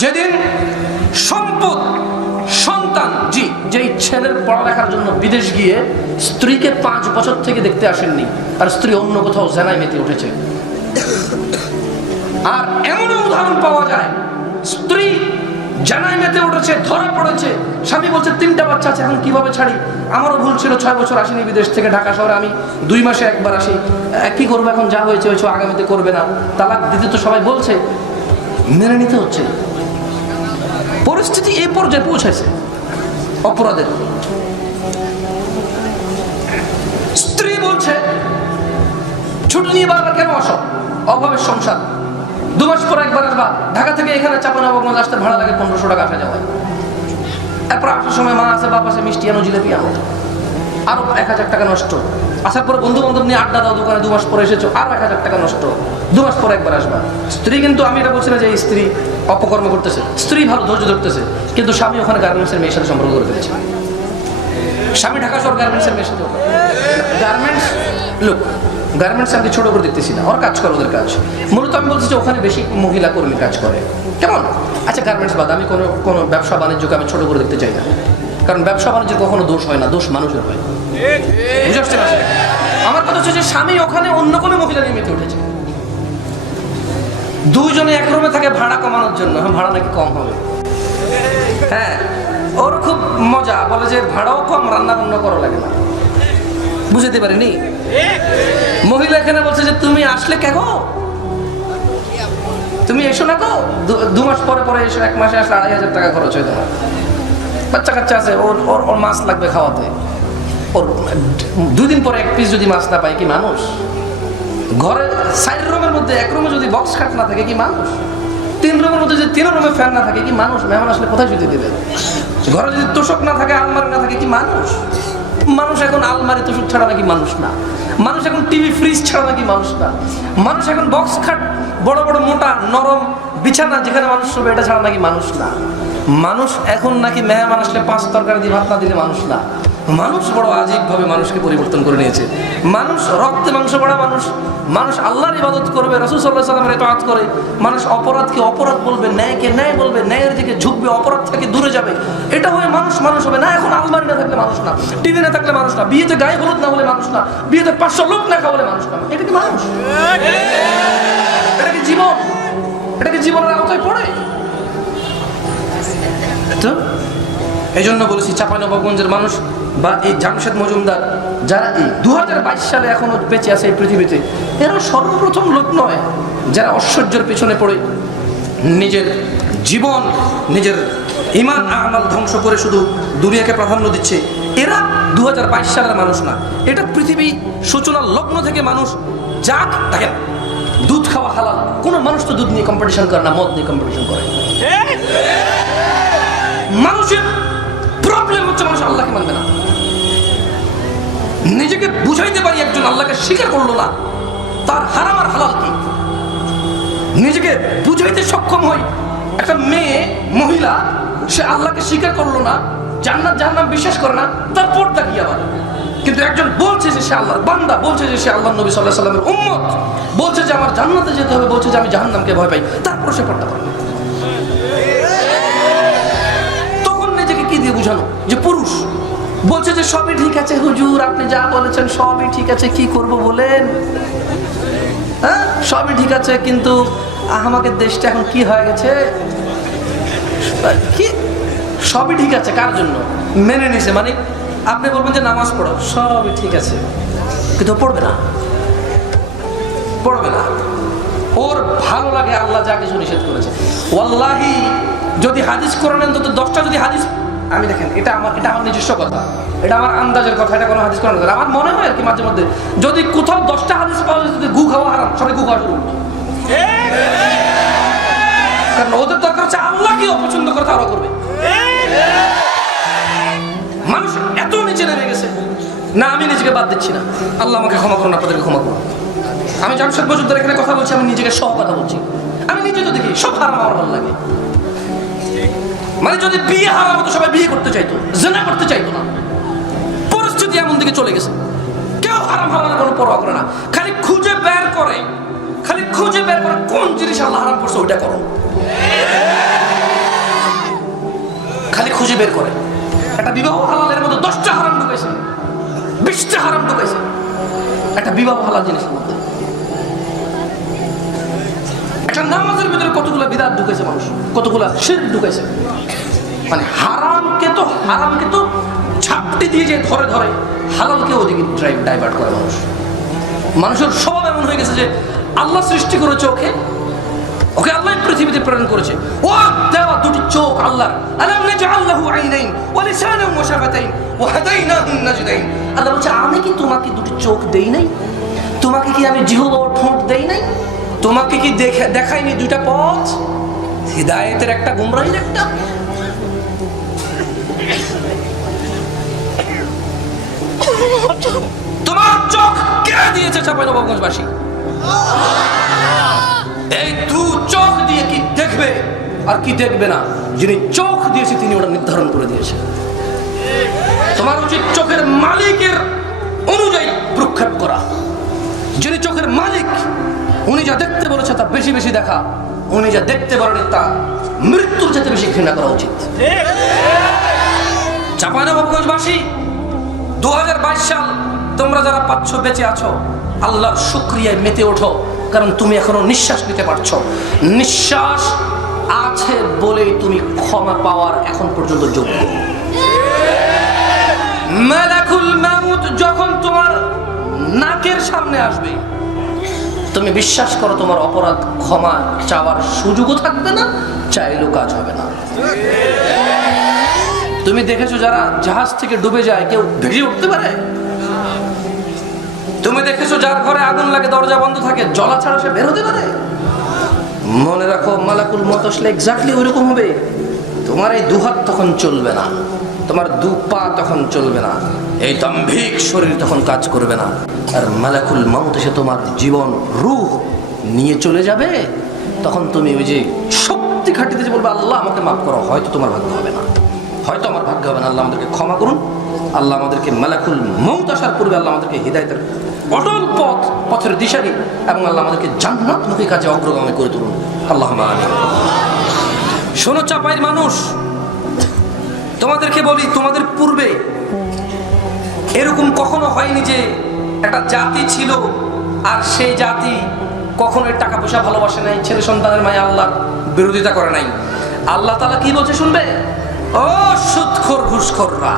যেদিন সম্পদ সন্তান যেই ছেলের পড়ালেখার জন্য বিদেশ গিয়ে স্ত্রীকে 5 বছর থেকে দেখতে আসেননি, আর স্ত্রী অন্য কোথাও জেনায় মেতে উঠেছে। আর এমনও উদাহরণ পাওয়া যায়, স্ত্রী জানাই মেতে উঠেছে, ধরা পড়েছে, স্বামী বলছে 3টা বাচ্চা আছে, এখন কিভাবে ছাড়ি, আমারও ভুল ছিল, 6 বছর আসিনি বিদেশ থেকে, ঢাকা শহরে আমি 2 মাসে একবার আসি, কি করবো, এখন যা হয়েছে হয়েছে, আগামীতে করবে না, তালাক দিতে তো সবাই বলছে, মেনে নিতে হচ্ছে। পরিস্থিতি এই পর্যায়ে পৌঁছেছে অপরাধের। স্ত্রী বলছে ছুটি নিয়ে বারবার কেন আসো, অভাবের সংসার, 2 মাস পর একবার আসবা, ঢাকা থেকে এখানে চাঁপাইনবাবগঞ্জ আসতে ভাড়া লাগে 1500 টাকা আসা যাওয়া। এরপর আসার সময় মা আছে, বাপ আছে, মিষ্টি আনো, জিলেপি আনো, আরো 1000 টাকা নষ্ট। আসার পরে বন্ধু বান্ধব নিয়ে আড্ডা দাও দোকানে, 2 মাস পরে এসেছো, আরো 1000 টাকা নষ্ট, 2 মাস পর একবার আসবা। স্ত্রী কিন্তু, আমি এটা বলছি না যে এই স্ত্রী অপকর্ম করতেছে, স্ত্রী ভালো ধৈর্য ধরতেছে, কিন্তু স্বামী ওখানে গার্মেন্টসের মেয়ের সাথে সম্পর্ক করে ফেলেছে। স্বামী ঢাকা শহর গার্মেন্টসের মেয়ের সাথে, গার্মেন্টস লোক, গার্মেন্টস আমি ছোট করে দেখতেছি না, ওর কাজ করে, ওদের কাজ মূলত আমি বলছি যে ওখানে বেশি মহিলা কর্মী কাজ করে। কেমন? আচ্ছা গার্মেন্টস বাদ, আমি কোনো ব্যবসা বাণিজ্যকে আমি ছোট করে দেখতে চাই না, কারণ ব্যবসা বাণিজ্য কখনো দোষ হয় না, দোষ মানুষের হয়। বুঝতে পারছেন? আমার কথা হচ্ছে যে স্বামী ওখানে অন্য কোনো মহিলা নিয়ে মেতে উঠেছে, 2 জনে এক রুমে থাকে ভাড়া কমানোর জন্য। ভাড়া নাকি কম হবে, হ্যাঁ, ওর খুব মজা, বলে যে ভাড়াও কম, রান্না বান্না করা লাগে না। বুঝতে পারিনি? মহিলা এখানে বলছে যে তুমি আসলে কে গো, তুমি এসো না গো, 2 মাস পরে পরে এসো, 1 মাসে আসলে 2500 টাকা খরচ হয় তোমার, বাচ্চা কাচ্চা আছে, ওর মাছ লাগবে খাওয়াতে, ওর 2 দিন পরে 1 পিস যদি মাছ না পায় কি মানুষ? ঘরে 4 রুমের মধ্যে 1 রুমে যদি বক্স খাট না থাকে কি মানুষ? 3 রুমের মধ্যে যদি 3 রুমে ফ্যান না থাকে কি মানুষ? মেহমান আসলে কোথায় শুতে দেবে? ঘরে যদি তোষক না থাকে, আলমারি না থাকে কি মানুষ? মানুষ এখন আলমারি তোষক ছাড়া নাকি মানুষ না, মানুষ এখন টিভি ফ্রিজ ছাড়া নাকি মানুষ না, মানুষ এখন বক্স খাট, বড় বড় মোটা নরম বিছানা যেখানে মানুষ শোবে, এটা ছাড়া নাকি মানুষ না। মানুষ এখন নাকি মেহমান আসলে 5 তরকারি দিয়ে ভাত না দিলে মানুষ না। মানুষ বড় আজীব ভাবে মানুষকে পরিবর্তন করে নিয়েছে। মানুষ রক্তে মাংস পড়া মানুষ, মানুষ আল্লাহর ইবাদত করবে, রাসূল সাল্লাল্লাহু আলাইহি ওয়াসাল্লামের ইতাআত করে, মানুষ অপরাধকে অপরাধ বলবে, ন্যায়কে ন্যায় বলবে, ন্যায়ের দিকে ঝুঁকবে, অপরাধ থেকে দূরে যাবে, এটা হয়ে মানুষ মানুষ হবে না। এখন আলমারি না থাকলে মানুষ না, টিভি না থাকলে মানুষ না, বিয়েতে গায়ে হলুদ না হলে মানুষ না, বিয়েতে 500 লোক না খাওয়ালে মানুষ না। এটা কি মানুষ? এটা কি জীবন? এটা কি জীবনের আওতায় পড়ে? তো এই জন্য বলেছি চাঁপাইনবাবগঞ্জের মানুষ বা এই জামশেদ মজুমদার, যারা এই 2022 সালে এখনো বেঁচে আছে এই পৃথিবীতে, এরা সর্বপ্রথম লোক নয় যারা ঐশ্বর্যের পেছনে পড়ে নিজের জীবন, নিজের ঈমান আমাল ধ্বংস করে শুধু দুনিয়াকে প্রাধান্য দিচ্ছে। এরা 2022 সালের মানুষ না, এটা পৃথিবী সূচনার লগ্ন থেকে মানুষ যাক দেখেন, দুধ খাওয়া হালাল, কোনো মানুষ তো দুধ নিয়ে কম্পিটিশন করে না, মদ নিয়ে কম্পিটিশন করে। মানুষের প্রবলেম হচ্ছে মানুষ আল্লাহকে মানবে না। নিজেকে বুঝাইতে পারি একজন আল্লাহকে স্বীকার করলো না, তার হারাম আর হালাল কি, নিজেকে বুঝাইতে সক্ষম হই। একটা মেয়ে মহিলা, সে আল্লাহকে স্বীকার করলো না, জান্নাত জাহান্নাম বিশ্বাস করে না, তার পর্দা কি আবার? কিন্তু একজন বলছে যে সে আল্লাহর বান্দা, বলছে যে সে আল্লাহর নবী সাল্লাল্লাহু আলাইহি ওয়াসাল্লামের উম্মত, বলছে যে আমার জান্নাতে যেতে হবে, বলছে যে আমি জাহান্নামকে ভয় পাই, তারপর সে পর্দা করে। কি দিয়ে বুঝানো যে পুরুষ বলছে যে সবই ঠিক আছে হুজুর, আপনি যা বলেছেন সবই ঠিক আছে, কি করব বলেন? হ্যাঁ, সবই ঠিক আছে, কিন্তু আমাদের দেশটা এখন কি হয়ে গেছে, কি সবই ঠিক আছে কার জন্য? মেনে নিছে, মানে আপনি বলবেন যে নামাজ পড়ো, সবই ঠিক আছে, কিন্তু পড়বে না, পড়বে না। ওর ভালো লাগে আল্লাহ যা কিছু নিষেধ করেছে। ওয়াল্লাহি যদি হাদিস কোরআনে অন্তত 10টা যদি হাদিস, আমি দেখেন এটা আমার নিজস্ব কথা, এটা আমার আন্দাজের কথা, এটা কোনো হাদিস কোরআন কথা, আমার মনে হয় আর কি মাঝে মধ্যে যদি কোথাও 10টা হাদিস পাওয়া যায় যদি গু খাওয়া হারাম, সবাই গু খাওয়া শুরু করবে। কারণ ওদের দরকার হচ্ছে আল্লাহকে অপছন্দ করে তারা করবে। মানুষ এত নিচে নেমে গেছে না, আমি নিজেকে বাদ দিচ্ছি না, আল্লাহ আমাকে ক্ষমা করুন, আপনাদেরকে ক্ষমা করুন। আমি জামশেদ মজুমদার এখানে কথা বলছি, আমি নিজেকে সব কথা বলছি, আমি নিজে তো দেখি সব হারাম আমার ভালো লাগে। মানে যদি বিয়ে হারাম হতো সবাই বিয়ে করতে চাইতো, জিনা করতে চাইতো না। পরিস্থিতি এমন দিকে চলে গেছে, কেউ হারাম হারামের কোনো পরোয়া করে না, খালি খুঁজে বের করে কোন জিনিস আল্লাহ হারাম করছে ওইটা করো। বের করে। একটা বিবাহ হালালের মধ্যে 10টা হারাম ঢুকেছে, 20টা হারাম ঢুকেছে একটা বিবাহ হালাল জিনিসের মধ্যে। একটা নামাজের ভিতরে কতগুলো বিদআত ঢুকেছে মানুষ, কতগুলো শিরক ঢুকেছে। মানে হারামকে তো ঝাপটি দিয়ে যে ধরে ধরে হালালকে ওদিকে ডাইভার্ট করে মানুষ। মানুষের স্বভাব এমন হয়ে গেছে যে আল্লাহ সৃষ্টি করেছে ওকে আল্লাহ পৃথিবীতে প্রেরণ করেছে, ও দেওয়া দুটি চোখ আল্লাহর। আলাম নাজআল লাহু আইনাইন ওয়া লিসানান ওয়া শাফাতাইন ওয়া হাদাইনাহু নাজদাইন। আল্লাহ বলছে আমি কি তোমাকে দুটি চোখ দেই নাই? তোমাকে কি আমি জিহ্বা ও ঠোঁট দেই নাই? তোমাকে কি দেখাইনি দুইটা পথ, হিদায়াতের একটা, গুমরাহির একটা? তোমার চোখ কে দিয়েছে চাঁপাইনবাবগঞ্জবাসী? এই দু চোখ দিয়ে কি দেখবে আর কি দেখবে না, যিনি চোখ দিয়েছে তিনি ওটা নির্ধারণ করে দিয়েছে। তোমার উচিত চোখের মালিকের অনুযায়ী প্রক্ষেপ করা। যিনি চোখের মালিক উনি যা দেখতে বলেছে তা বেশি বেশি দেখা, উনি যা দেখতে পারেন তা মৃত্যুর যেতে বেশি ঘৃণা করা উচিত। চাঁপাইনবাবগঞ্জবাসী 2022 সাল তোমরা যারা পাচ্ছ, বেঁচে আছো, আল্লাহর শুকরিয়ায় মেতে ওঠো, কারণ তুমি এখনো নিঃশ্বাস নিতে পারছো। নিঃশ্বাস আছে বলেই তুমি ক্ষমা পাওয়ার এখন পর্যন্ত যোগ্য। মালাকুল মাউত যখন তোমার নাকের সামনে আসবে, তুমি বিশ্বাস করো তোমার অপরাধ ক্ষমা চাওয়ার সুযোগও থাকবে না, চাইলেও কাজ হবে না। তুমি দেখেছো যারা জাহাজ থেকে ডুবে যায় কেউ ভেসে উঠতে পারে? তুমি দেখেছো যার ঘরে আগুন লাগে দরজা বন্ধ থাকে জ্বলা ছাড়া সে বের হতে পারে? মনে রাখো মালাকুল মউত আসলে এক্স্যাক্টলি ওইরকম হবে। তোমার এই দুহাত তখন চলবে না, তোমার দু পা তখন চলবে না, এই দাম্ভিক শরীর তখন কাজ করবে না, আর মালাকুল মউত এসে তোমার জীবন রূহ নিয়ে চলে যাবে। তখন তুমি ওই যে শক্তি খাটিতে যে বলবে আল্লাহ আমাকে মাফ করো, হয়তো তোমার ভাগ্য হবে না, হয়তো আমার ভাগ্য হবে না। আল্লাহ আমাদেরকে ক্ষমা করুন, আল্লাহ আমাদেরকে মালাকুল মউত আসার পূর্বে আল্লাহ আমাদেরকে হিদায়াতের অটল পথের দিশারি এবং আল্লাহ আমাদেরকে জান্নাতমুখী কাজে অগ্রগামী করে তুলুন। আল্লাহুম্মা আমিন। শোনো চাপাইয়ের মানুষ, তোমাদেরকে বলি, তোমাদের পূর্বে এরকম কখনো হয়নি যে একটা জাতি ছিল আর সেই জাতি কখনোই টাকা পয়সা ভালোবাসে নাই, ছেলে সন্তানের মায়ে আল্লাহর বিরোধিতা করে নাই। আল্লাহ তাআলা কি বলছে শুনবে? ও সুদখোর ঘুষখোররা,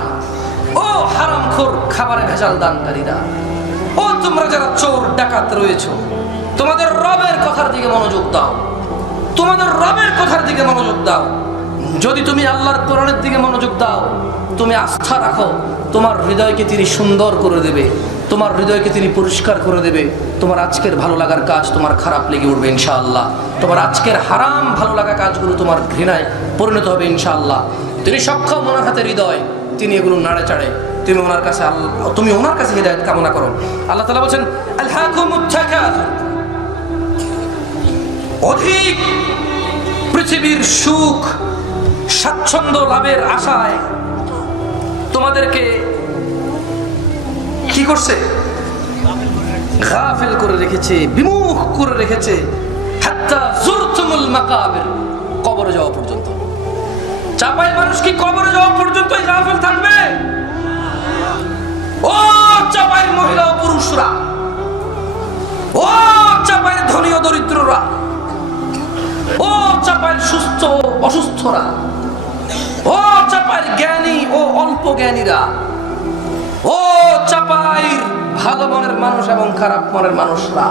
ও হারামখোর খাবারে ভেজাল দানকারীরা, ও তোমরা যারা চোর ডাকাত রয়েছ, তোমাদের রবের কথার দিকে মনোযোগ দাও, তোমাদের রবের কথার দিকে মনোযোগ দাও। যদি তুমি আল্লাহর কোরআনের দিকে মনোযোগ দাও, তুমি আস্থা রাখো, তোমার হৃদয়কে তিনি সুন্দর করে দেবে, তোমার হৃদয়কে তিনি পরিষ্কার করে দেবে। তোমার আজকের ভালো লাগার কাজ তোমার খারাপ লেগে উঠবে ইনশাআল্লাহ। তোমার আজকের হারাম ভালো লাগা কাজগুলো তোমার ঘৃণায় পরিণত হবে ইনশাআল্লাহ। তিনি সক্ষম, ওনার হাতে হৃদয়, তিনি এগুলো নাড়ে চাড়ে। তুমি ওনার কাছে হিদায়াত কামনা করো। আল্লাহ তাআলা বলেন আলহাকুমুত তাকাসুর, অধিক পৃথিবীর সুখ স্বাচ্ছন্দ্য লাভের আশায় তোমাদেরকে কি করছে? গাফিল করে রেখেছে, বিমুখ করে রেখেছে। হাত্তা যুরতুমুল মাকাবির, কবরে যাওয়া পর্যন্ত। চাপাই মানুষ কি কবরে যাওয়া পর্যন্ত গাফিল থাকবে? ও চাপাই মহিলা ও পুরুষরা, ও চাপাই ধনী ও দরিদ্ররা, ও চাপাই সুস্থ ও অসুস্থরা, ও চাপাই জ্ঞানী ও অল্প জ্ঞানীরা, ও চাপাই ভালো মনের মানুষ এবং খারাপ মনের মানুষরা,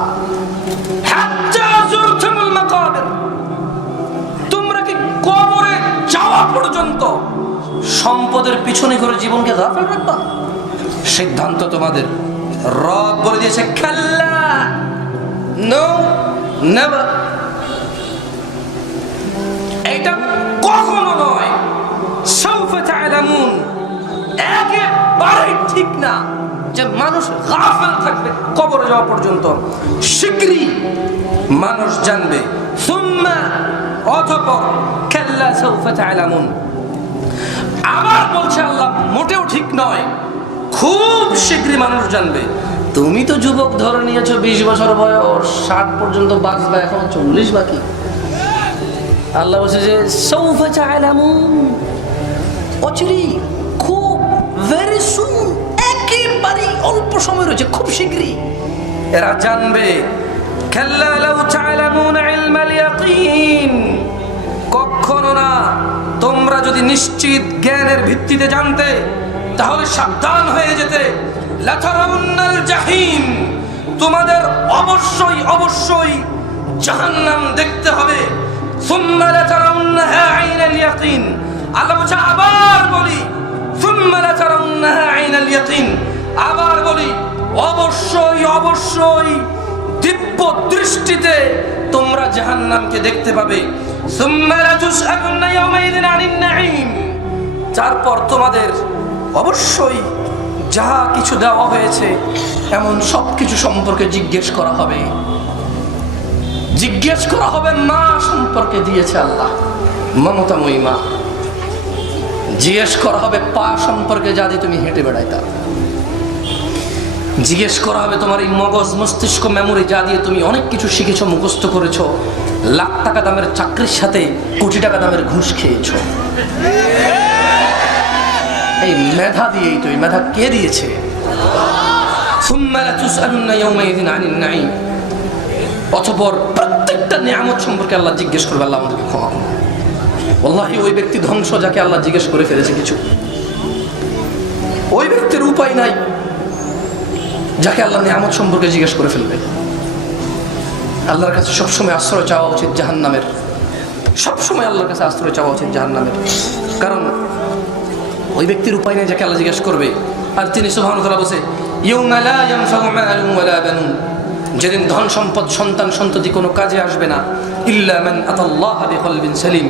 তোমরা কি কবরে যাওয়া পর্যন্ত সম্পদের পিছনে করে জীবনকে গাফিল রাখবা? সিদ্ধান্ত তোমাদের। রব বলে দিয়েছে কাল্লা, নো নেভার। এটা কখনো নয়। সাউফা তা'লামুন, একেবারেই ঠিক না যে মানুষ গাফিল থাকবে কবরে যাওয়া পর্যন্ত। শীঘ্রই মানুষ জানবে। সুম্মা, অতঃপর, কাল্লা সাউফা তা'লামুন। আবার বলছে আল্লাহ, মোটেও ঠিক নয়, খুব শীঘ্রই মানুষ জানবে। তুমি তো যুবক ধরে নিয়েছো, 20 বছর বয়স, 60 পর্যন্ত বাঁচবা, এখন 40 বাকি। আল্লাহ বলছে যে সাউফা তা'লামুন, অচিরেই, খুব ভেরি সুন, একেবারেই অল্প সময় রয়েছে, খুব শীঘ্রই এরা জানবে। কাল্লা লাউ তা'লামুনা ইলমাল ইয়াকিন, কখনো না। তোমরা যদি নিশ্চিত জ্ঞানের ভিত্তিতে জানতে তাহলে সাবধান হয়ে যেতে। লাতারাউন্নাল জাহিম, তোমাদের অবশ্যই অবশ্যই জাহান্নাম দেখতে হবে। সুম্মা লাতারাউন্নাহা আইনাল ইয়াকিন, আল্লাহ বলছে আবার বলি, সুম্মা লাতারাউন্নাহা আইনাল ইয়াকিন, আবার বলি অবশ্যই অবশ্যই দিব্য দৃষ্টিতে তোমরা জাহান্নামকে দেখতে পাবে। সুম্মা লাতুসআলুন্না ইয়াওমাইযিন আনিন নাঈম, তারপর তোমাদের অবশ্যই যাহা কিছু দেওয়া হয়েছে এমন সব কিছু সম্পর্কে জিজ্ঞেস করা হবে। জিজ্ঞেস করা হবে মা সম্পর্কে দিয়েছে আল্লাহ, মমতাময়ী মা। জিজ্ঞেস করা হবে পা সম্পর্কে, যা দিয়ে তুমি হেঁটে বেড়াইতা। জিজ্ঞেস করা হবে তোমার এই মগজ মস্তিষ্ক মেমোরি, যা দিয়ে তুমি অনেক কিছু শিখেছো, মুখস্থ করেছো, লাখ টাকা দামের চাকরির সাথে কোটি টাকা দামের ঘুষ খেয়েছো। এই মেধা দিয়েই তো, এই মেধা কে দিয়েছে? অতঃপর প্রত্যেকটা নিয়ামত সম্পর্কে আল্লাহ জিজ্ঞেস করবে। আল্লাহ আমাদেরকে ক্ষমা করুন। ওয়াল্লাহি ওই ব্যক্তি ধ্বংস যাকে আল্লাহ জিজ্ঞেস করে ফেলেছে কিছু। ওই ব্যক্তির উপায় নাই যাকে আল্লাহ নিয়ামত সম্পর্কে জিজ্ঞেস করে ফেলবে। আল্লাহর কাছে সবসময় আশ্রয় চাওয়া উচিত জাহান্নামের, সবসময় আল্লাহর কাছে আশ্রয় চাওয়া উচিত জাহান্নামের। কারণ ওই ব্যক্তির উপায় নেই যাকে আল্লাহ জিজ্ঞেস করবে। আর তিনি সুবহানাহু ওয়া তাআলা বলেছে, ইয়াউমা লা ইয়ানফাউ মালুন ওয়ালা বানুন, যেদিন ধন সম্পদ সন্তান সন্ততি কোনো কাজে আসবে না, ইল্লা মান আতাল্লাহা বিকলবিন সালিম,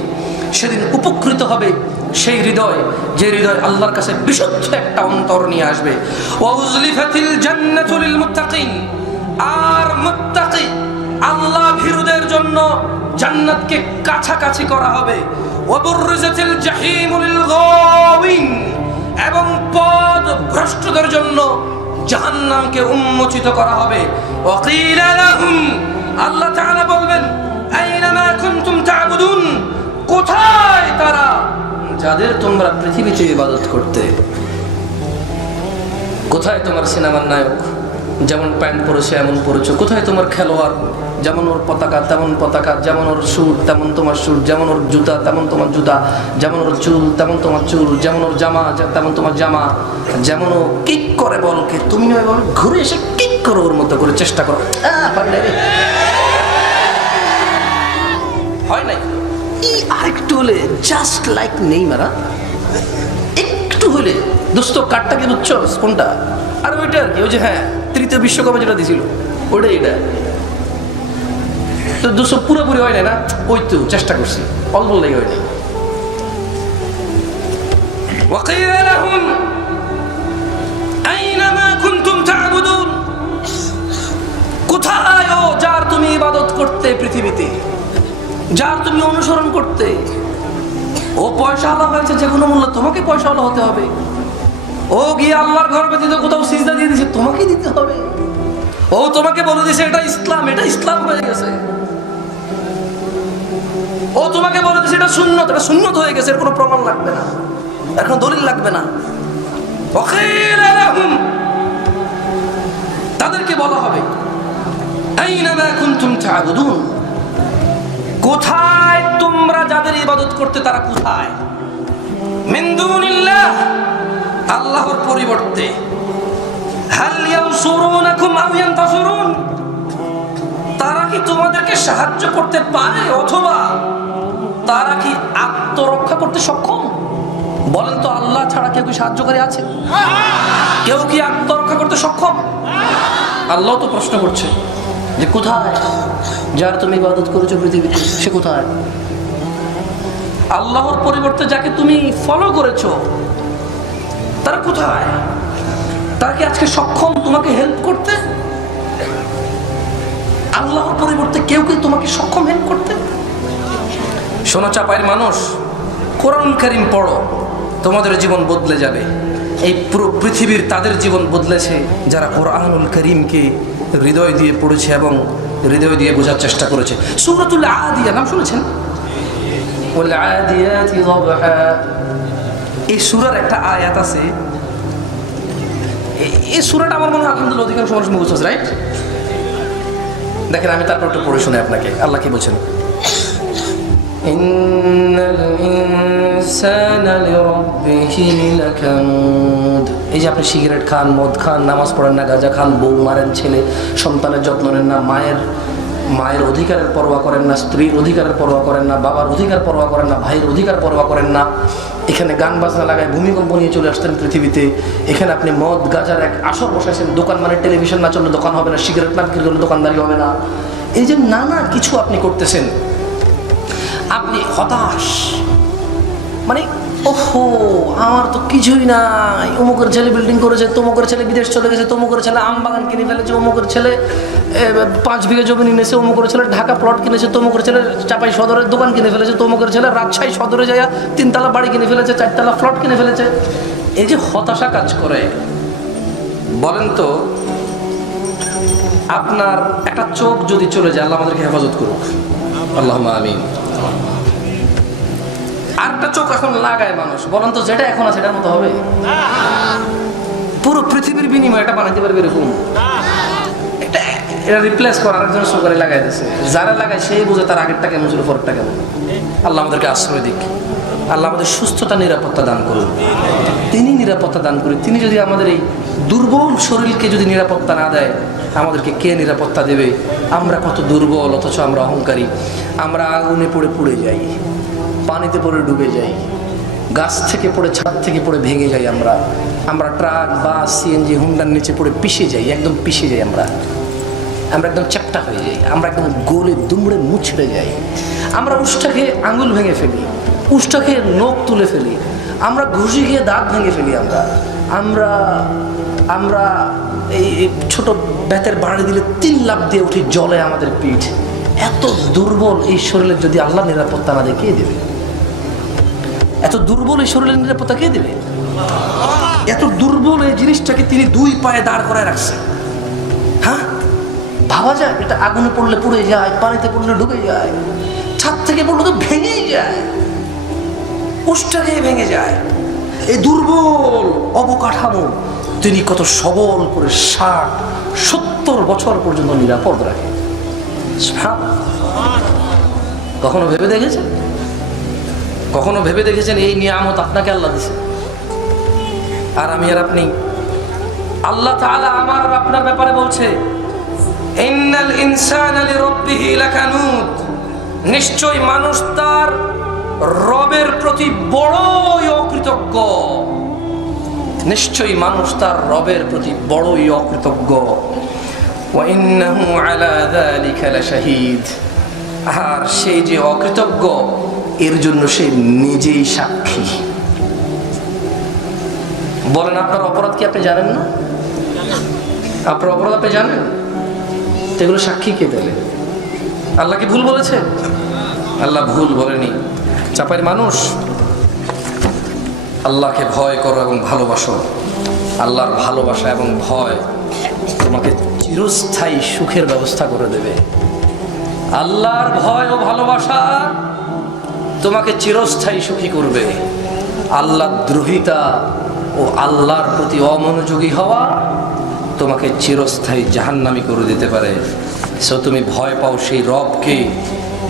সেদিন উপকৃত হবে সেই হৃদয়, যে হৃদয় আল্লাহর কাছে বিশুদ্ধ একটা অন্তর নিয়ে আসবে। ওয়া উযলিফাতিল জান্নাতু লিল মুত্তাকিন, আর মুত্তাকি আল্লাহ ভীরুদের জন্য জান্নাতকে কাছাকাছি করা হবে। ওয়া বুররিজাতিল জাহিমু লিল গাওয়িন, এবং পথ ভ্রষ্টদের জন্য জাহান্নামকে উন্মোচিত করা হবে। ওয়া কিলা লাহুম, আল্লাহ তাআলা বলবেন, আইনা মা কুনতুম তা'বুদুন, কোথায় তারা যাদের তোমরা পৃথিবীতে ইবাদত করতে? কোথায় তোমার সিনেমার নায়ক যেমন প্যান্ট পরেছে এমন পরেছো? কোথায় তোমার খেলোয়াড় যেমন ওর পতাকা তেমন পতাকা, যেমন ওর সুট তেমন তোমার সুট, যেমন ওর জুতা তেমন তোমার জুতা, যেমন ওর চুল তেমন তোমার চুল, যেমন ওর জামা তেমন তোমার জামা, যেমন ও কিক করে বলকে তুমি নয় বল ঘুরে এসে কিক করো ওর মতো করে, চেষ্টা করো। হয় নাই? আরেকটু হলে জাস্ট লাইক নেইমার, একটু হলে দোস্ত কাঠটাকে বুঝছ কোনটা? আর ওইটা আর কি, ওই যে হ্যাঁ তৃতীয় বিশ্বকাপে যেটা দিয়েছিল ওইটাই, এটা তো দোস্ত পুরোপুরি হয় না, ওই তো চেষ্টা করছি, অল্প লেগে হয় নাই। وقيل لهم أين ما كنتم تعبدون, কোথায় ও যার তুমি ইবাদত করতে পৃথিবীতে, যার তুমি অনুসরণ করতে? ও পয়সাওয়ালা হয়েছে যে কোনো মূল্য, তোমাকে পয়সাওয়ালা হতে হবে। ও গিয়ে আল্লাহর ঘর ব্যতীত কোথাও সিজদা দিয়ে দিয়েছে, তোমাকে দিতে হবে। ও তোমাকে বলে দিয়েছে এটা ইসলাম, এটা ইসলাম হয়ে গেছে। ও তোমাকে বলে দিয়েছে এটা সুন্নত, এটা সুন্নত হয়ে গেছে, এর কোনো প্রমাণ লাগবে না, এখন দলিল লাগবে না। তাদেরকে বলা হবে আইনা মা কুনতুম তা'বুদুন, কোথায় তোমরা যাদের ইবাদত করতে তারা কোথায়? মিন দুনিল্লাহ, আল্লাহর পরিবর্তে। হাল ইয়ানসুরুনাকুম আও ইয়ানতাসিরুন, তারা কি তোমাদেরকে সাহায্য করতে পারে অথবা তারা কি আত্মরক্ষা করতে সক্ষম? বলেন তো, আল্লাহ ছাড়া কেউ কি সাহায্যকারী আছে? কেউ কি আত্মরক্ষা করতে সক্ষম? আল্লাহ তো প্রশ্ন করছে যে কোথায় যার তুমি ইবাদত করেছো পৃথিবীতে, সে কোথায়? আল্লাহর পরিবর্তে যাকে তুমি ফলো করেছো তারা কোথায়? তারা কি আজকে সক্ষম তোমাকে হেল্প করতে? আল্লাহর পরিবর্তে কেউ কি তোমাকে সক্ষম হেল্প করতে? শোনো চাপাইয়ের মানুষ, কোরআন কারীম পড়ো, তোমাদের জীবন বদলে যাবে। এই পুরো পৃথিবীর তাদের জীবন বদলেছে যারা কোরআনুল কারীমকে হৃদয় দিয়ে পড়েছে এবং হৃদয় দিয়ে বোঝার চেষ্টা করেছে। সূরাতুল আদিয়া নাম শুনেছেন? ওয়াল আদিয়াতি যাবহা, এই সূরার একটা আয়াত আছে, এই সূরাটা আমার মনে হয় আলহামদুলিল্লাহ অধিকাংশ মানুষ মুখস্থ আছে, রাইট? দেখেন আমি তারপর একটু পড়ে শুনে আপনাকে। আল্লাহ কি বলছেন? ইন্নাল ইনসানা লিরাব্বিহি লাকানুদ। এই যে আপনি সিগারেট খান, মদ খান, নামাজ পড়েন না, গাঁজা খান, বউ মারেন, ছেলে সন্তানের যত্ন নেন না, মায়ের অধিকারের পরোয়া করেন না, স্ত্রীর অধিকারের পরোয়া করেন না, বাবার অধিকার পরোয়া করেন না, ভাইয়ের অধিকার পরোয়া করেন না। এখানে গান বাজনা লাগায় ভূমিকম্প নিয়ে চলে আসতেন পৃথিবীতে। এখানে আপনি মদ গাঁজার এক আসর বসাইছেন। দোকান মানে টেলিভিশন না চললে দোকান হবে না, সিগারেট না বিক্রি করলে দোকানদারি হবে না। এই যে নানা কিছু আপনি করতেছেন, আপনি হতাশ, মানে ওহো আমার তো কিছুই নাই, অমুকের ছেলে বিল্ডিং করেছে, তমুকের ছেলে বিদেশ চলে গেছে, তমুকের ছেলে আম বাগান কিনে ফেলেছে, অমুকের ছেলে 5 বিঘা জমি নিয়েছে, অমুকের ছেলে ঢাকা প্লট কিনেছে, তমুকের ছেলে চাপাই সদরের দোকান কিনে ফেলেছে, তমুকের ছেলে রাজশাহী সদরে যায় 3 তলা বাড়ি কিনে ফেলেছে, 4 তলা প্লট কিনে ফেলেছে। এই যে হতাশা কাজ করে, বলেন তো আপনার একটা চোখ যদি চলে যায়, আল্লাহ আমাদেরকে হেফাজত করুক, আল্লাহুম্মা আমিন। আরেকটা চোখ এখন লাগায় মানুষ, বলেন তো যেটা এখন আছে সেটার মতো হবে? পুরো পৃথিবীর বিনিময়ে এটা বানাইতে পারবে এরকম? এটা রিপ্লেস করার আরেকজন সরকারে লাগাই দিয়েছে। যারা লাগায় সেই বুঝে তার আগেরটা কেমন ছিল, পরেরটা কেমন। আল্লাহ আমাদেরকে আশ্রয় দিক, আল্লাহ আমাদের সুস্থতা নিরাপত্তা দান করুন। তিনি নিরাপত্তা দান করুন। তিনি যদি আমাদের এই দুর্বল শরীরকে যদি নিরাপত্তা না দেয়, আমাদেরকে কে নিরাপত্তা দেবে? আমরা কত দুর্বল, অথচ আমরা অহংকারী। আমরা আগুনে পড়ে পুড়ে যাই, পানিতে পড়ে ডুবে যাই, গাছ থেকে পড়ে, ছাদ থেকে পড়ে ভেঙে যাই। আমরা ট্রাক, বাস, সিএনজি, হুন্ডার নিচে পড়ে পিষে যাই, একদম পিষে যাই। আমরা একদম চ্যাপ্টা হয়ে যাই, আমরা একদম গলে দুমড়ে মুছড়ে যাই। আমরা উষ্টা খেয়ে আঙুল ভেঙে ফেলি, উষ্টা খেয়ে নখ তুলে ফেলি, আমরা ঘুষি খেয়ে দাঁত ভেঙে ফেলি। আমরা এই ছোট বেতের বাড়ি দিলে 3 লাফ দিয়ে উঠি, জলে আমাদের পিঠ। এত দুর্বল এই শরীরের যদি আল্লাহ নিরাপত্তা না দিয়ে কে দেবে? এত দুর্বল এই শরীরের নিরাপত্তা কে দেবে? এত দুর্বল এই জিনিসটাকে তিনি 2 পায়ে দাঁড় করায় রাখছে। হ্যাঁ, ভাবা যায়? এটা আগুনে পড়লে পুড়ে যায়, পানিতে পড়লে ডুবে যায়, ছাদ থেকে পড়লে তো ভেঙেই যায়, উষ্টা খেয়ে ভেঙে যায়। এই দুর্বল অবকাঠামো তিনি কত সবল করে 60-70 বছর পর্যন্ত নিরাপদ রাখে। কখনো ভেবে দেখেছেন? কখনো ভেবে দেখেছেন এই নিয়ামত আপনাকে আল্লাহ দিয়েছে, আর আমি আর আপনি? আল্লাহ তাআলা আমার আর আপনার ব্যাপারে বলছে, ইন্নাল ইনসানা লিরাব্বিহি লাকানুদ। নিশ্চয় মানুষ তার রবের প্রতি বড়ই অকৃতজ্ঞ। নিশ্চয়ই মানুষ তার রবের প্রতি বড়ই অকৃতজ্ঞ। ওয়া ইন্নাহু আলা যালিকা লাশাহীদ। আর সেই যে অকৃতজ্ঞ, এর জন্য সে নিজেই সাক্ষী। বলেন, আপনার অপরাধ কি আপনি জানেন না? আপনার অপরাধ আপনি জানেন? এগুলো সাক্ষী কে দিলেন? আল্লাহ কি ভুল বলেছে? আল্লাহ ভুল বলেনি। চাপাইয়ের মানুষ, আল্লাহকে ভয় করো এবং ভালোবাসো। আল্লাহর ভালোবাসা এবং ভয় তোমাকে চিরস্থায়ী সুখের ব্যবস্থা করে দেবে। আল্লাহর ভয় ও ভালোবাসা তোমাকে চিরস্থায়ী সুখী করবে। আল্লাহর দ্রোহিতা ও আল্লাহর প্রতি অমনোযোগী হওয়া তোমাকে চিরস্থায়ী জাহান্নামী করে দিতে পারে। সো তুমি ভয় পাও সেই রবকে,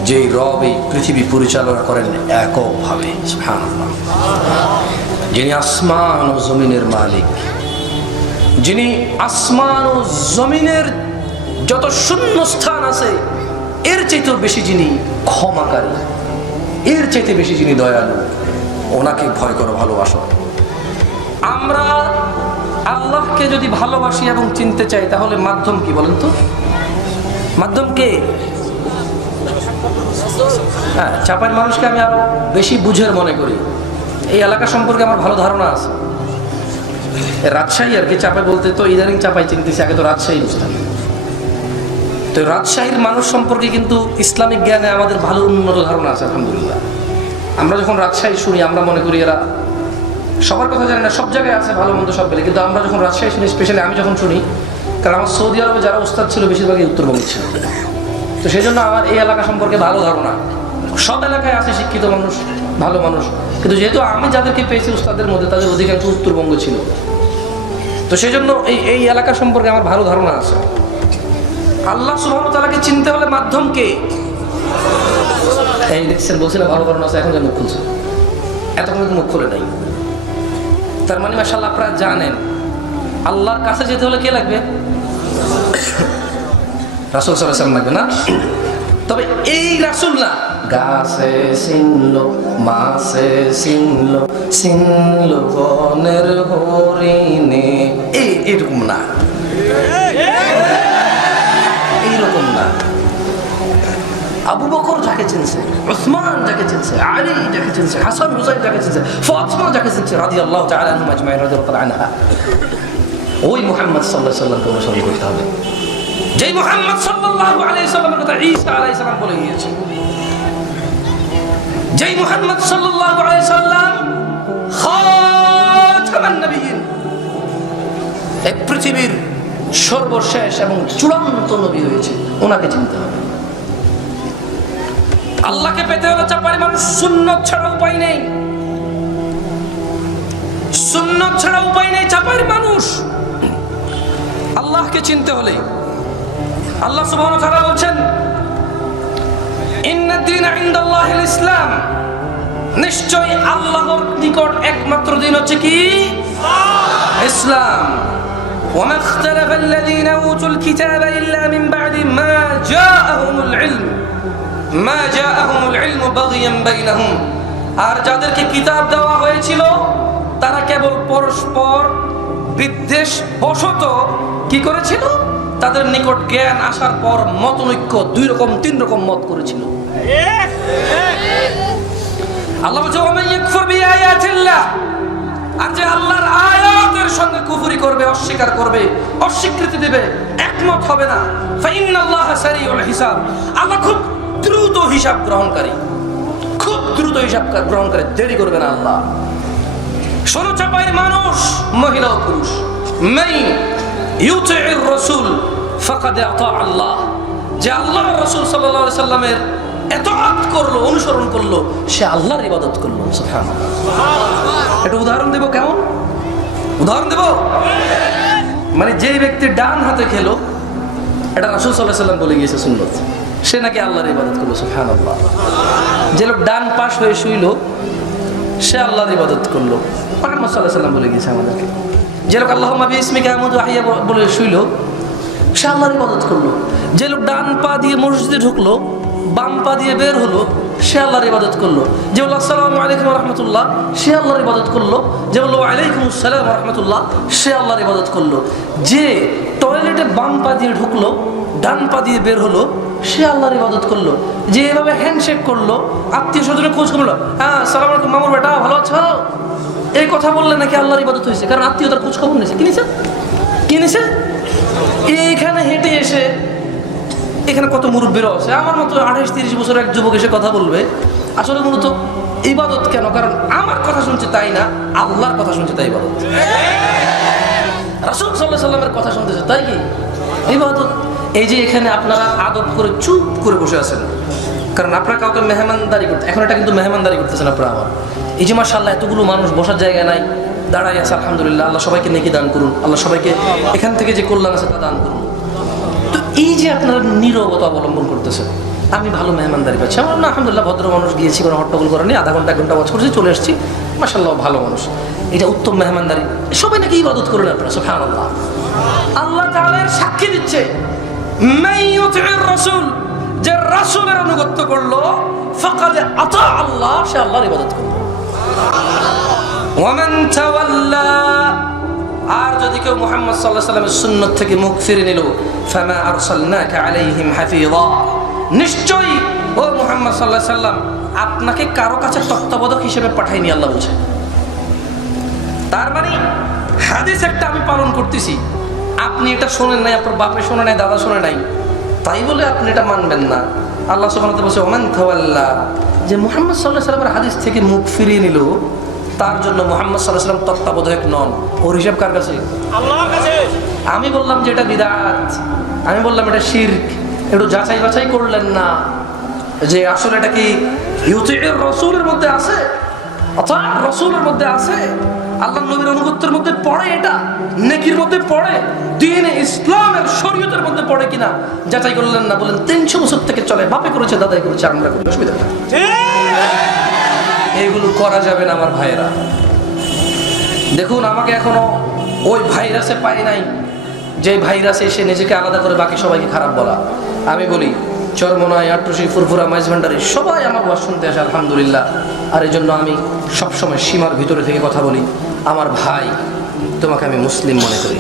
যেই রব এই পৃথিবী পরিচালনা করেন এককভাবে, সুবহানাল্লাহ। যিনি আসমান ও জমিনের মালিক, যিনি আসমান ও জমিনের যত শূন্য স্থান আছে এর চাইতেও বেশি যিনি ক্ষমাকারী, এর চাইতে বেশি যিনি দয়ালু, ওনাকে ভয় করো, ভালোবাসো। আমরা আল্লাহকে যদি ভালোবাসি এবং চিনতে চাই, তাহলে মাধ্যম কি বলেন তো? মাধ্যম কে? হ্যাঁ, চাপাইয়ের মানুষকে আমি আরো বেশি বুঝের মনে করি। এই এলাকা সম্পর্কে আমার ভালো ধারণা আছে। রাজশাহী আর কি, চাপাই বলতে তো ইদানিং চাপাই চিনতেছি, আগে তো রাজশাহী বুঝতাম। তো রাজশাহীর মানুষ সম্পর্কে কিন্তু ইসলামিক জ্ঞানে আমাদের ভালো উন্নত ধারণা আছে, আলহামদুলিল্লাহ। আমরা যখন রাজশাহী শুনি, আমরা মনে করি এরা, সবার কথা জানি না, সব জায়গায় আছে ভালো মন্দ সব পেলে, কিন্তু আমরা যখন রাজশাহী শুনি, স্পেশালি আমি যখন শুনি, কারণ আমার সৌদি আরবে যারা উস্তাদ ছিল বেশিরভাগই উত্তরবঙ্গ ছিল, তো সেই জন্য আমার এই এলাকা সম্পর্কে ভালো ধারণা। সব এলাকায় আছে শিক্ষিত মানুষ, ভালো মানুষ, কিন্তু যেহেতু আমি যাদেরকে পেয়েছি উস্তাদের মধ্যে তাদের অধিকাংশ উত্তরবঙ্গ ছিল, তো সেই জন্য এই এলাকা সম্পর্কে আমার ভালো ধারণা আছে। আল্লাহ সুবহানাহু ওয়া তাআলাকে চিনতে হলে মাধ্যম কে? এই দেখছেন, বলছিলাম ভালো ধারণা আছে, এখন যে মুখ খুলছে, এতক্ষণ মুখ খুলে নাই। তার মানে মাশাআল্লাহ আপনারা জানেন আল্লাহর কাছে যেতে হলে কে লাগবে? রাসূল সাল্লাল্লাহু আলাইহি ওয়াসাল্লাম লাগবে না? তবে এই রাসূল না, গাছে চিনলো, মাছে চিনলো, চিনলো বনের হরিণে, এইরকম না, এইরকম না। আবু বকর যাকে চিনছে, উসমান যাকে চিনছে, আলী যাকে চিনছে, হাসান হুসাইন যাকে চিনছে, ফাতিমা যাকে চিনছে রাদিয়াল্লাহু তাআলা আনহুম আজমাইন রাদিয়াল্লাহু তাআলা আনহা, ওই মুহাম্মদ সাল্লাল্লাহু আলাইহি ওয়াসাল্লামকে অনুসরণ করতে হবে, যেই মুহাম্মদ সাল্লাল্লাহু আলাইহি ওয়াসাল্লামের কথা ঈসা আলাইহিস সালাম বলে গিয়েছেন, যেই মুহাম্মদ সাল্লাল্লাহু আলাইহি ওয়াসাল্লাম খাতামান নবিয়্যিন, এই পৃথিবীর সর্বশেষ এবং চূড়ান্ত নবী হয়েছে, ওনাকে চিনতে হবে। আল্লাহকে পেতে হলে চাপারি মানুষ সুন্নত ছাড়া উপায় নেই, সুন্নত ছাড়া উপায় নেই। চাপারি মানুষ আল্লাহকে চিনতে হলে আল্লাহ সুবহানাহু ওয়া তাআলা বলছেন ইন্নাদ দীনা ইনদাল্লাহিল ইসলাম, নিশ্চয়ই আল্লাহর নিকট একমাত্র দিন হচ্ছে কি? ইসলাম। ওয়া মাখতালাফাল্লাযীনা উতুল কিতাবা ইল্লা মিন বা'দি মা জাআহুমুল ইলম বাগিয়ান বাইনাহুম, আর যাদেরকে কিতাব দেওয়া হয়েছিল তারা কেবল পরস্পর বিদ্বেষ বশত কি করেছিল? তাদের নিকট জ্ঞান আসার পর মতনৈক্য 2 রকম 3 রকম মত করেছিল। আল্লাহ বলছে ওয়া মান ইয়াকফুর বিআয়াতিল্লাহ, আর যে আল্লাহর আয়াতের সঙ্গে কুফরি করবে, অস্বীকার করবে, অস্বীকৃতি দেবে, একমত হবে না, ফা ইন্নাল্লাহা সারিউল হিসাব, আল্লাহ খুব দ্রুত হিসাব গ্রহণকারী, খুব দ্রুত হিসাব গ্রহণকারী, দেরি করবে না আল্লাহ। শোনো চাপাইয়ের মানুষ, মহিলা ও পুরুষ, মান ইউতি'র রাসূল ফাকাদ আতা আল্লাহ, যে আল্লাহর রাসূল সাল্লাল্লাহু আলাইহি সাল্লামের ইতাআত করলো, অনুসরণ করলো, সে আল্লাহর ইবাদত করলো। সুবহানাল্লাহ। একটা উদাহরণ দেব, কেমন উদাহরণ দেব? মানে যেই ব্যক্তি ডান হাতে খেলো, এটা রাসূল সাল্লাল্লাহু আলাইহি সাল্লাম বলে গিয়েছে সুন্নত, সে নাকি আল্লাহর ইবাদত করলো। সুবহানাল্লাহ। যে লোক ডান পাশ হয়ে শুইল, সে আল্লাহর ইবাদত করলো, মুহাম্মদ সাল্লাল্লাহু আলাইহি সাল্লাম বলে গিয়েছে আমাদেরকে। যে লোক আল্লাহুম্মা বিইসমিকা আমুদু ওয়া আহইয়া বলে শুইল, সে আল্লাহর ইবাদত করলো। যে লোক ডান পা দিয়ে মসজিদে ঢুকলো, বাম পা দিয়ে বের হলো, সে আল্লাহর ইবাদত করলো। যে বলল আসসালামু আলাইকুম ওয়া রাহমাতুল্লাহ, সে আল্লাহর ইবাদত করলো। যে বলল ওয়া আলাইকুম আসসালাম ওয়া রাহমাতুল্লাহ, সে আল্লাহর ইবাদত করলো। যে টয়লেটে বাম পা দিয়ে ঢুকলো, ডান পা দিয়ে বের হলো, সে আল্লাহর ইবাদত করলো। যে এভাবে হ্যান্ডশেক করলো, আত্মীয় স্বজনের খোঁজ করলো, হ্যাঁ আসসালামু আলাইকুম মামুর বেটা, ভালো আছো, এই কথা বললে নাকি আল্লাহর ইবাদত হয়েছে, কারণ আত্মীয়তার খোঁজ খবর নিয়েছে। কি নিছে? এইখানে হেঁটে এসে, এখানে কত মুরব্বীরা আছে, আমার মতো 28-30 বছর এক যুবক এসে কথা বলবে, আসলে মূলত ইবাদত কেন? কারণ আমার কথা শুনছে তাই না, আল্লাহর কথা শুনছে তাই ইবাদত। রাসূল সাল্লাল্লাহু আলাইহি সাল্লামের কথা শুনতেছে তাই কি ইবাদত। এই যে এখানে আপনারা আদব করে চুপ করে বসে আছেন, কারণ আপনারা কাউকে মেহমানদারি করতে, এখন এটা কিন্তু মেহমানদারি করতেছেন আপনারা আমার। এই যে মাশাআল্লাহ এতগুলো মানুষ বসার জায়গা নাই, দাঁড়াই আছে, আলহামদুলিল্লাহ, আল্লাহ সবাইকে নেকি দান করুন, আল্লাহ সবাইকে এখান থেকে যে কল্যাণ আছে তা দান করুন। তো এই যে আপনারা নীরবতা অবলম্বন করতেছেন, আমি ভালো মেহমানদারি পাচ্ছি, আমার না আলহামদুলিল্লাহ ভদ্র মানুষ, গিয়েছি কোনো হট্টগোল করেনি, আধা ঘন্টা 1 ঘন্টা ওয়াজ করছি, চলে এসেছি, মাশাআল্লাহ ভালো মানুষ, এটা উত্তম মেহমানদারি। সবাই নাকি ইবাদত করেন আপনারা, সুবহানাল্লাহ। আল্লাহ তাআলা সাক্ষী দিচ্ছে, মান ইউতি'র রাসূল, যে রাসূলের আনুগত্য করলো, ফাকাদ আতা আল্লাহ, সে আল্লাহর ইবাদত করলো। ওয়া মান তাওয়াল্লা, আর যদি কেউ মুহাম্মদ সাল্লাল্লাহু আলাইহি সাল্লামের সুন্নাত থেকে মুখ ফিরে নিল, ফামা আরসালনাকা আলাইহিম হাফিযা, নিশ্চয়ই ও মুহাম্মদ সাল্লাল্লাহু আলাইহি সাল্লাম আপনাকে কারো কাছে তত্ত্বাবধায়ক হিসেবে পাঠাইনি, আল্লাহ বলছে। তার মানে হাদিস একটা আমি পালন করতেছি, আপনি এটা শোনেন নাই, আপনার বাপে শোনে নাই, দাদা শোনে নাই, তাই বলে আপনি এটা মানবেন না। আল্লাহ সুবহানাহু ওয়া তাআলা বলছে ওয়া মান তাওয়াল্লা, যে মুহাম্মদ সাল্লাল্লাহু আলাইহি সাল্লামের হাদিস থেকে মুখ ফিরিয়ে নিল, তার জন্য মুহাম্মদ সাল্লাল্লাহু আলাইহি সাল্লাম তত্ত্বাবধায়ক নন। ওর হিসাব কার কাছে? আল্লাহর কাছে। আমি বললাম যে এটা বিদআত, আমি বললাম এটা শিরক, একটু যাচাই বাছাই করলেন না যে আসলে এটা কি ইউতিউর রাসূলের মধ্যে আছে, অর্থাৎ রাসূলের মধ্যে আছে, আল্লাহর নবীর অনুগত্যের মধ্যে পড়ে, এটা নেকির মধ্যে পড়ে, দ্বীনে ইসলামের শরীয়তের মধ্যে পড়ে কিনা যাচাই করলেন না। বলেন 300 বছর থেকে চলে, বাপে করেছে, দাদাই করেছে, আমরা করি, অসুবিধা নেই। এগুলো করা যাবে না আমার ভাইয়েরা। দেখুন, আমাকে এখনো ওই ভাইরাসে পাই নাই যে ভাইরাসে এসে নিজেকে আলাদা করে বাকি সবাইকে খারাপ বলা। আমি বলি চরমনায়, আট্রসি, ফুরফুরা, মাইজভান্ডারি সবাই আমার ওয়াজ শুনতে আসে, আলহামদুলিল্লাহ। আর এই জন্য আমি সবসময় সীমার ভিতরে থেকে কথা বলি। আমার ভাই, তোমাকে আমি মুসলিম মনে করি।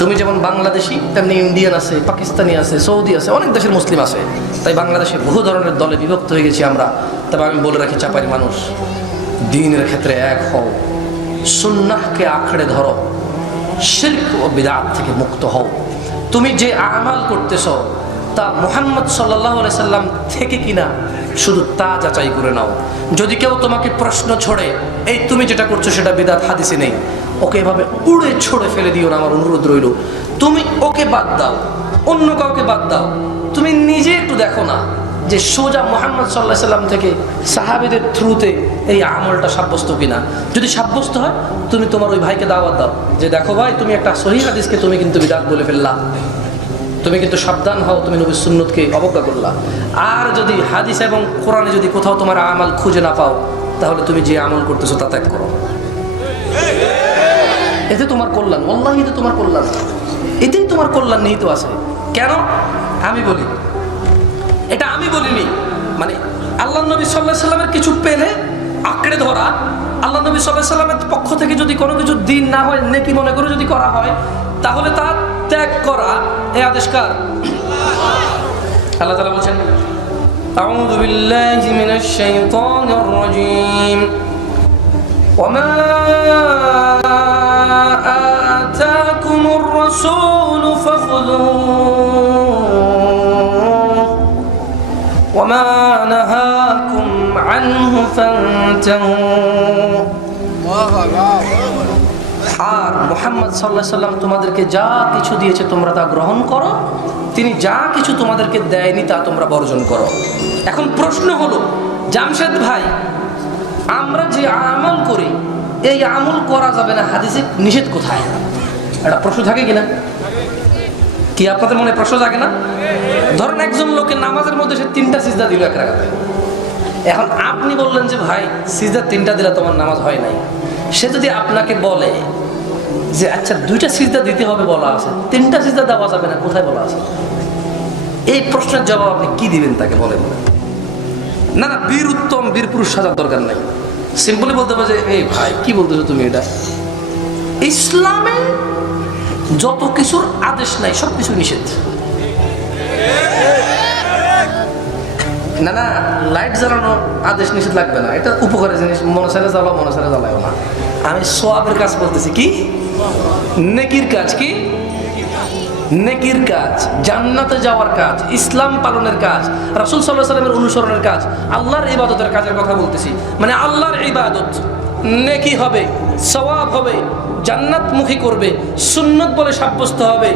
তুমি যেমন বাংলাদেশি, তেমনি ইন্ডিয়ান আছে, পাকিস্তানি আছে, সৌদি আছে, অনেক দেশের মুসলিম আছে। তাই বাংলাদেশে বহু ধরনের দলে বিভক্ত হয়ে গেছি আমরা। তবে আমি বলে রাখি, চাপারি মানুষ, দ্বীনের ক্ষেত্রে এক হও, সুন্নাহকে আঁকড়ে ধরো, শিরক ও বিদআত থেকে মুক্ত হও। তুমি যে আমাল করতেছ তা মুহাম্মদ সাল্লাল্লাহু আলাইহি সাল্লাম থেকে কিনা শুধু তা যাচাই করে নাও। যদি কেউ তোমাকে প্রশ্ন ছড়ে, এই তুমি যেটা করছো সেটা বিদআত, হাদিসে নেই, ওকে এভাবে উড়ে ছড়ে ফেলে দিও না, আমার অনুরোধ রইল। তুমি ওকে বাদ দাও, অন্য কাউকে বাদ দাও, তুমি নিজে একটু দেখো না যে সোজা মুহাম্মদ সাল্লাল্লাহু আলাইহি সাল্লাম থেকে সাহাবীদের থ্রুতে এই আমলটা সাব্যস্ত কিনা। যদি সাব্যস্ত হয়, তুমি তোমার ওই ভাইকে দাওয়াত দাও যে দেখো ভাই, তুমি একটা সহিহ হাদিসকে তুমি কিন্তু বিদআত বলে ফেললা, তুমি কিন্তু সাবধান হও, তুমি নবীর সুন্নতকে অবজ্ঞা করলা। আর যদি হাদিস এবং কোরআনে যদি কোথাও তোমার আমল খুঁজে না পাও, তাহলে তুমি যে আমল করতেছো তা ত্যাগ করো। এতে তোমার কল্যাণ, ওয়াল্লাহি এতে তোমার কল্যাণ, এতেই তোমার কল্যাণ নিহিত আছে। কেন? আমি বলি, এটা আমি বলিনি, মানে আল্লাহ নবী সাল্লাল্লাহু আলাইহি সাল্লামের কিছু পেলে আঁকড়ে ধরা, আল্লাহ নবী সাল্লাল্লাহু আলাইহি সাল্লামের পক্ষ থেকে যদি কোনো কিছু দিন না হয়, নেকি মনে করে যদি করা হয়, তাহলে তা ত্যাগ করা, এই আদেশকার আল্লাহ তাআলা বলেছেন, আউযু বিল্লাহি মিনাশ শাইতানির রাজীম, ওয়ামা আতাকুমুর রাসূলু ফাখুযুহু ওয়ামা নাহাকুম আনহু ফান্তাহু। আর মুহাম্মদ সাল্লাল্লাহু আলাইহি সাল্লাম তোমাদেরকে যা কিছু দিয়েছে তোমরা তা গ্রহণ করো, তিনি যা কিছু তোমাদেরকে দেয়নি তা তোমরা বর্জন করো। এখন প্রশ্ন হলো, জামশেদ ভাই, আমরা যে আমল করি এই আমল করা যাবে না, হাদিসে নিষেধ কোথায়? একটা প্রশ্ন থাকে কিনা? কি আপনাদের মনে প্রশ্ন থাকে না? ধরেন একজন লোকের নামাজের মধ্যে সে 3টা সিজদা দিল এক রাকাতে। এখন আপনি বললেন যে ভাই সিজদা 3টা দিলে তোমার নামাজ হয় নাই। সে যদি আপনাকে বলে যে আচ্ছা 2টা সিজদা দিতে হবে বলা আছে, 3টা সিজদা দেওয়া যাবে না, কোথায় বলা আছে? এই প্রশ্নের জবাব আপনি কি দিবেন তাকে? বলেন না। না, বীর উত্তম বীর পুরুষ সাজার দরকার নাই, সিম্পলি বলতে হবে যে এই ভাই কি বলতেছো তুমি? এটা ইসলামে যত কিছুর আদেশ নাই সব কিছু নিষেধ। না না, লাইট জ্বালানো আদেশ নিষেধ লাগবে না, এটা উপকারের জিনিস, মনে চাইলে জ্বালাও, মনে চাইলে জ্বালাও না। আমি সওয়াবের কাজ বলতেছি, কি নেকির কাজ, কি নেকির কাজ, জান্নাতে যাওয়ার কাজ, ইসলাম পালনের কাজ, রাসূল সাল্লাল্লাহু আলাইহি ওয়াসাল্লামের অনুসরণের কাজ, আল্লাহর ইবাদতের কাজের কথা বলতেছি। মানে আল্লাহর ইবাদত নেকি হবে, সওয়াব হবে, জান্নাতমুখী করবে, সুন্নত বলে সাব্যস্ত হবে,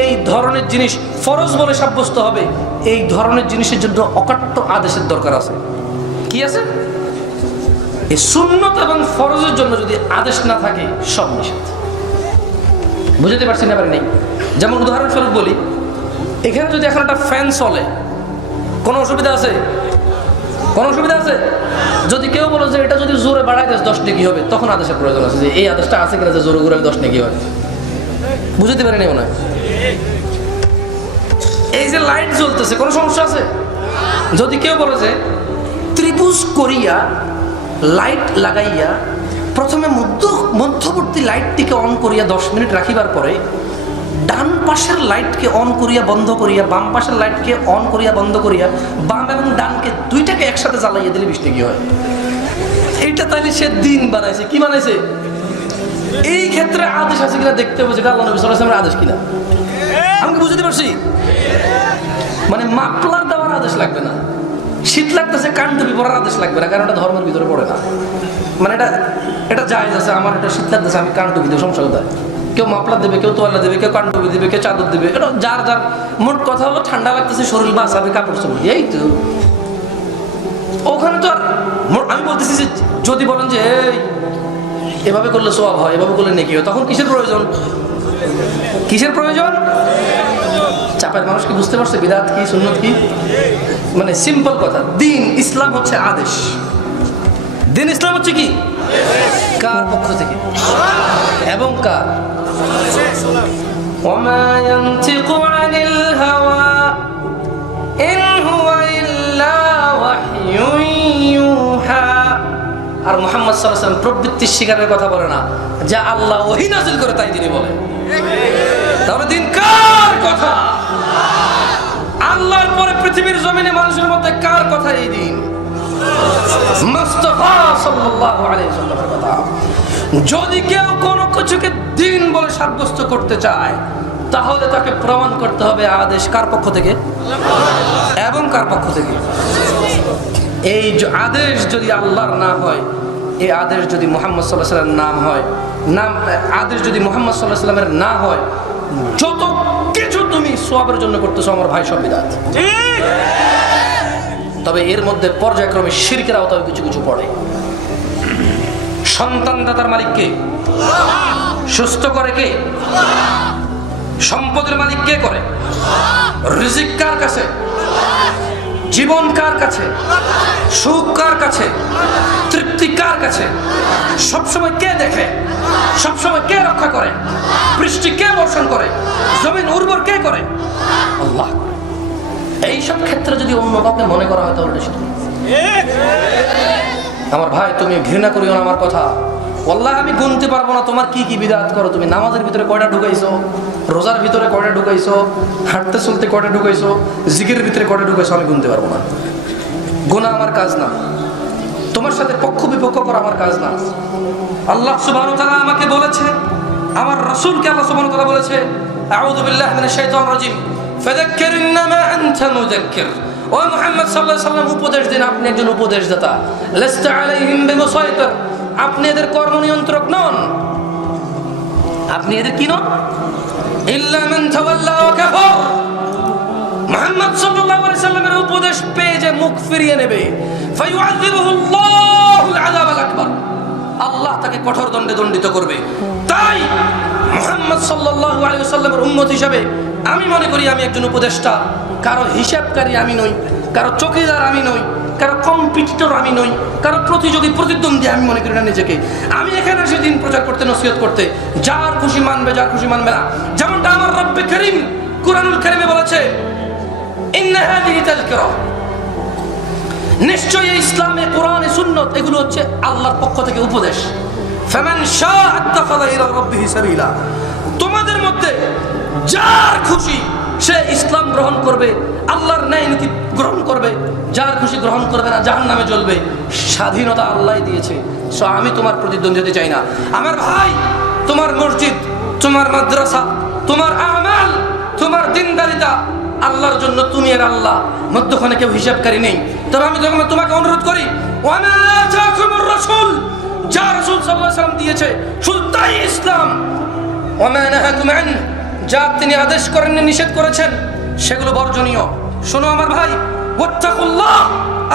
এই ধরনের জিনিস ফরজ বলে সাব্যস্ত হবে। এই ধরনের জিনিসের জন্য অকাট্য আদেশের দরকার আছে। কি আছে? এই সুন্নত এবং ফরজের জন্য যদি আদেশ না থাকে সব নিষেধ। বুঝতে পারছি না? পারি নেই। যেমন উদাহরণস্বরূপ বলি, এখানে যদি এখন একটা ফ্যান চলে, কোনো অসুবিধা আছে? কোনো অসুবিধা আছে? যদি কেউ বলে যে এটা যদি জোরে বাড়াই দেয় 10 নেকি হবে, তখন আদেশের প্রয়োজন আছে যে এই আদেশটা আছে কিনা যে জোরে ঘুরে 10 নেকি হয়। বুঝতে পারি নাই মনে হয়? এই যে লাইট জ্বলতেছে, কোনো সমস্যা আছে? যদি কেউ বলে যে ত্রিভুজ করিয়া লাইট লাগাইয়া প্রথমে মধ্যবর্তী লাইটটিকে অন করিয়া 10 মিনিট রাখিবার পরে ডান পাশের লাইটকে অন করিয়া বন্ধ করিয়া, বাম পাশের লাইটকে অন করিয়া বন্ধ করিয়া, বাম এবং ডানকে দুইটাকে একসাথে জ্বালাইয়া দিলে 20 নেকি হয়। এইটা তাইলে সে দিন বানাইছে। কি বানাইছে? এই ক্ষেত্রে আদেশ আছে কিনা দেখতে হবে, যেটা আল্লাহ নবী সাল্লাল্লাহু আলাইহি ওয়াসাল্লামের আদেশ কিনা। আমি কি বুঝতে পারছি? মানে মাফলার দেওয়ার আদেশ লাগবে না, শীত লাগতেছে কান টুপি পরার আদেশ লাগবে না, কারণ এটা ধর্মের ভিতরে পড়ে না। মানে এটা জায়েজ আছে, আমার এটা শীত লাগতেছে আমি কান টুপি দেবো, সমস্যা কোথায়? কেউ মাফলার দেবে, কেউ তোয়ালা দেবে, কেউ কান টুপি দেবে, কেউ চাদর দেবে, এটা যার যার। মোট কথা হলো ঠান্ডা লাগতেছে, শরীর বাঁচাবে, কাপড় চোপড়, এই তো। ওখানে তো আর আমি বলতেছি যে যদি বলেন যে এভাবে করলে সওয়াব হয়, এভাবে করলে নেকি হয়, তখন কিসের প্রয়োজন? কিসের প্রয়োজন? চাপের মানুষ কি বুঝতে পারছে বিদআত কি সুন্নাত কি? মানে সিম্পল কথা, দিন ইসলাম হচ্ছে আদেশ। দিন ইসলাম হচ্ছে কি? কার পক্ষ থেকে এবং কার? ওয়ামা ইয়ানতিকু আনিল হাওয়া ইন হুয়া ইল্লা ওয়াহয়ুন ইউহা। আর মুহাম্মদ সাল্লাল্লাহু আলাইহি ওয়াসাল্লাম প্রবৃত্তির শিকারের কথা বলে না, যা আল্লাহ ওহী নাযিল করে তাই তিনি বলে। তাহলে দিন কার কথা? আল্লাহর পরে পৃথিবীর জমিনে মানুষের মধ্যে কার কথা এই দিন? মুস্তাফা সাল্লাল্লাহু আলাইহি ওয়াসাল্লামের কথা। যদি কেউ কোনো কিছুকে দিন বলে সাব্যস্ত করতে চায়, তাহলে তাকে প্রমাণ করতে হবে আদেশ কার পক্ষ থেকে এবং কার পক্ষ থেকে। এই আদেশ যদি আল্লাহর না হয়, এই আদেশ যদি মুহাম্মদ সাল্লাল্লাহু আলাইহি ওয়াসাল্লামের নাম হয়, আদেশ যদি মুহাম্মদ সাল্লাল্লাহু আলাইহি ওয়াসাল্লামের না হয়, যত কিছু তুমি সওয়াবের জন্য করতেছো আমার ভাই সব বিদআত। ঠিক। তবে এর মধ্যে পর্যায়ক্রমে শিরকের আওতায় কিছু কিছু পড়ে। সন্তান দাতার মালিক কে? সুস্থ করে কে? সম্পদের মালিক কে করে? রিজিক কার কাছে? জীবন কার কাছে? সুখ কার কাছে? তৃপ্তি কার কাছে? সবসময় কে দেখে? সবসময় কে রক্ষা করে? বৃষ্টি কে বর্ষণ করে? জমিন উর্বর কে করে? আল্লাহ। এইসব ক্ষেত্রে যদি অন্য কাউকে মনে করা হয় তাহলে সেটা আমার ভাই তুমি ঘৃণা করিও না আমার কথা। আল্লাহ আমি গুনতে পারবো না তোমার কি কি বিদআত করো। তুমি নামাজের ভিতরে কয়টা ঢুকাইছো, রোজার ভিতরে কয়টা ঢুকাইছো, হাঁটতে চলতে কয়টা ঢুকাইছো, জিকিরের ভিতরে কয়টা ঢুকাইছো, আমি গুনতে পারবো না। গুনাহ আমার কাজ না, তোমার সাথে পক্ষ বিপক্ষ করা আমার কাজ না। আল্লাহ সুবহানাহু ওয়া তাআলা আমাকে বলেছে, আমার রাসূলকে আল্লাহ সুবহানাহু ওয়া তাআলা বলেছে, আউযু বিল্লাহি মিনাশ শাইতানির রাজীম, ফাযাক্কির ইন্নামা আনতা মুযাক্কির। ও মুহাম্মদ সাল্লাল্লাহু আলাইহি ওয়াসাল্লাম উপদেশ দিন, আপনি একজন উপদেশদাতা। লাস্তা আলাইহিম বিমুসাইতির, আপনি এদের কর্ম নিয়ন্ত্রক নন। আপনি এদের কি নন? ইল্লা মান তাওয়াল্লা ওয়া কাফার। মুহাম্মদ সাল্লাল্লাহু আলাইহি ওয়াসাল্লামের উপদেশ পেয়ে যে মুখ ফিরিয়ে নেবে, ফায়ুআযিবুহুল্লাহুল আযাবাল আকবার, আল্লাহ তাকে কঠোর দণ্ডে দণ্ডিত করবে। তাই মুহাম্মদ সাল্লাল্লাহু আলাইহি ওয়াসাল্লামের উম্মত হিসেবে আমি মনে করি আমি একজন উপদেষ্টা। কারো হিসাবকারী আমি নই, কারো চৌকিদার আমি নই, কারো কম্পিটিটর আমি নই, কারো প্রতিযোগী প্রতিদ্বন্দ্বী আমি মনে করি না নিজেকে। আমি এখানে এসে দিন প্রচার করতে, নসিহত করতে, যার খুশি মানবে যার খুশি মানবে না। যেমনটা আমার রব্বে কারীম কুরআনুল কারীমে বলেছে, ইন্না হাযিহি তাযকিরা, নিশ্চয়ই ইসলামে কোরআনে সুন্নাত এগুলো হচ্ছে আল্লাহর পক্ষ থেকে উপদেশ। ফামান শাআ আত্তাখাযা ইলা রাব্বিহি সাবিলা, তোমাদের মধ্যে যার খুশি সে ইসলাম গ্রহণ করবে, আল্লাহর ন্যায় নীতি গ্রহণ করবে, যার খুশি গ্রহণ করবে না জাহান্নামে জ্বলবে। স্বাধীনতা আল্লাহ দিয়েছে, সো আমি তোমার প্রতিদ্বন্দ্বী হতে চাই না। আমার ভাই, তোমার মসজিদ, তোমার মাদ্রাসা, তোমার আমাল, তোমার দিনদারিতা আল্লাহর জন্য, তুমি আর আল্লাহ, মধ্যখানে কেউ হিসাবকারী নেই। তবে আমি তোমাকে অনুরোধ করি, ওয়ামা আতাকুমুর রাসূল, যা রাসূল সাল্লাল্লাহু আলাইহি ওয়াসাল্লাম দিয়েছে শুধু তাই ইসলাম। ওয়ামা নাহাকুম আন, যা তিনি আদেশ করেননি, নিষেধ করেছেন, সেগুলো বর্জনীয়। শোনো আমার ভাই, ওয়াত্তাকুল্লাহ,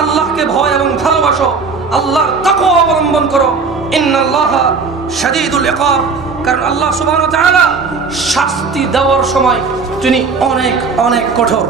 আল্লাহকে ভয় এবং ভালোবাসো, আল্লাহর তাকওয়া অবলম্বন করো। ইন্নাল্লাহা শাদীদুল ইকাব, কারণ আল্লাহ সুবহানাহু ওয়া তাআলা শাস্তি দেওয়ার সময় তিনি অনেক অনেক কঠোর।